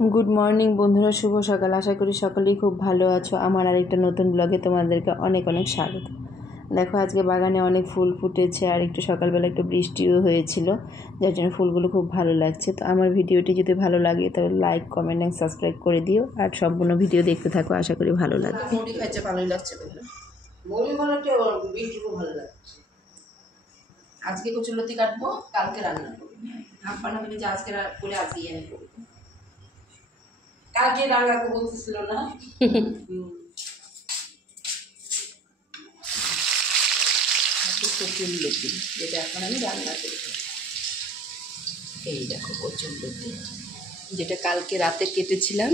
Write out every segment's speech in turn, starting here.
Good morning बंधुरा शुभ सकाल। आशा करी सकलेई खूब भालो आछो। आमार आरेकटा नतून ब्लगे तोमादेरके अनेक अनेक स्वागत। देखो आज के बागाने अनेक फुल फुटेছে আর একটু সকালবেলা একটু বৃষ্টিও হয়েছিল, যার জন্য ফুলগুলো খুব ভালো লাগছে। তো আমার ভিডিওটি যদি ভালো লাগে তাহলে লাইক কমেন্ট এন্ড সাবস্ক্রাইব করে দিও আর সম্পূর্ণ ভিডিও দেখতে থাকো, আশা করি ভালো লাগবে। মুড়ি খাইছে ভালোই লাগছে বললো, মুড়ি বানাতে বৃষ্টি খুব ভালো লাগছে। আজকে কচুলতি কাটবো, কালকে রান্না করব। আপনারা বলে যে আজকে করে আজকেই আমি করব। কালকে রান্না করব বলছিল না। কচুলতি যেটা এখন আমি রান্না করব। এই দেখো কচুলতি যেটা কালকে রাতে কেটেছিলাম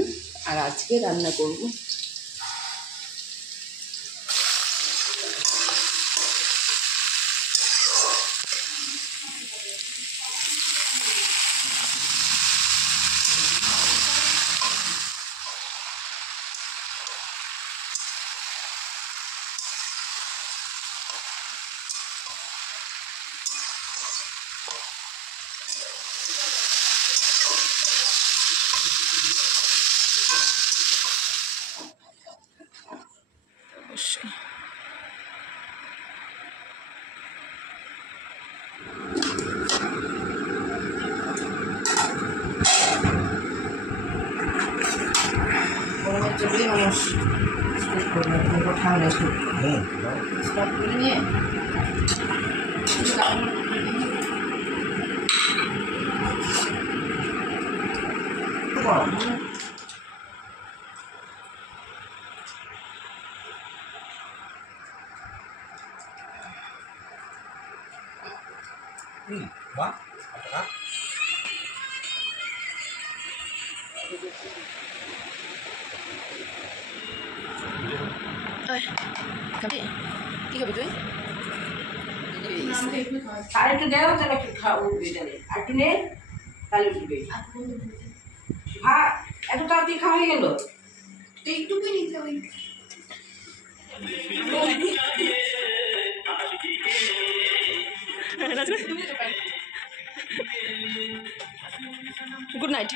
আর আজকে রান্না করব। গরমের জন্যই মানুষ স্কুল করবে, ঠান্ডা স্কুল স্টপ করে নিয়ে কি হবে তুই আর একটু দেও তাহলে উঠবে, তাহলে আর একটু নে তাহলে উঠবে। হ্যাঁ এত তাড়াতাড়ি খাওয়া হয়ে গেল, এইটুকুই নিতে হবে। Good night.